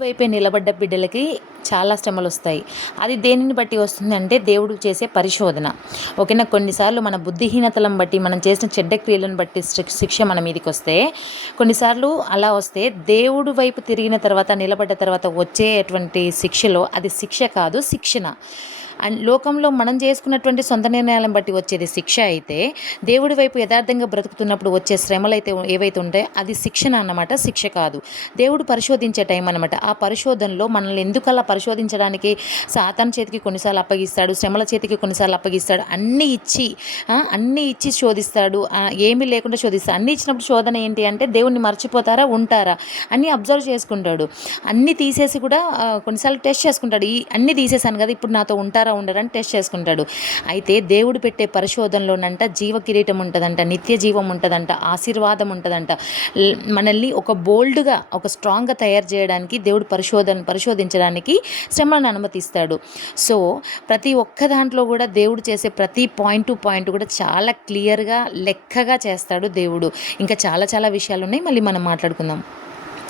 వైపే నిలబడ్డ బిడ్డలకి చాలా శ్రమలొస్తాయి. అది దేనిని బట్టి వస్తుందంటే దేవుడు చేసే పరిశోధన. ఓకేనా. కొన్నిసార్లు మన బుద్ధిహీనతలను బట్టి, మనం చేసిన చెడ్డ క్రియలను బట్టి శిక్ష మన మీదకొస్తే, కొన్నిసార్లు అలా వస్తే దేవుడు వైపు తిరిగిన తర్వాత, నిలబడ్డ తర్వాత వచ్చేటువంటి శిక్షలో అది శిక్ష కాదు, శిక్షణ. అండ్ లోకంలో మనం చేసుకున్నటువంటి సొంత నిర్ణయాలను బట్టి వచ్చేది శిక్ష అయితే, దేవుడి వైపు యథార్థంగా బ్రతుకుతున్నప్పుడు వచ్చే శ్రమలైతే ఏవైతే ఉంటాయో అది శిక్షణ అన్నమాట, శిక్ష కాదు. దేవుడు పరిశోధించే టైం అనమాట. ఆ పరిశోధనలో మనల్ని ఎందుకలా పరిశోధించడానికి సాతాను చేతికి కొన్నిసార్లు అప్పగిస్తాడు, శ్రమల చేతికి కొన్నిసార్లు అప్పగిస్తాడు. అన్నీ ఇచ్చి శోధిస్తాడు. ఏమీ లేకుండా శోధిస్తాడు. అన్నీ ఇచ్చినప్పుడు శోధన ఏంటి అంటే, దేవుణ్ణి మర్చిపోతారా, ఉంటారా అన్నీ అబ్జర్వ్ చేసుకుంటాడు. అన్నీ తీసేసి కూడా కొన్నిసార్లు టెస్ట్ చేసుకుంటాడు. అన్నీ తీసేసాను కదా, ఇప్పుడు నాతో ఉంటారా ఉండరా అని టెస్ట్ చేసుకుంటాడు. అయితే దేవుడు పెట్టే పరిశోధనలోనంట జీవ కిరీటం ఉంటుందంట, నిత్య జీవం ఉంటుందంట, ఆశీర్వాదం ఉంటుందంట. మనల్ని ఒక బోల్డ్గా, ఒక స్ట్రాంగ్గా తయారు చేయడానికి దేవుడు పరిశోధించడానికి శ్రమలను అనుమతిస్తాడు. సో ప్రతి ఒక్క దాంట్లో కూడా దేవుడు చేసే ప్రతి పాయింట్ టు పాయింట్ కూడా చాలా క్లియర్గా, లెక్కగా చేస్తాడు దేవుడు. ఇంకా చాలా చాలా విషయాలు ఉన్నాయి, మళ్ళీ మనం మాట్లాడుకుందాం.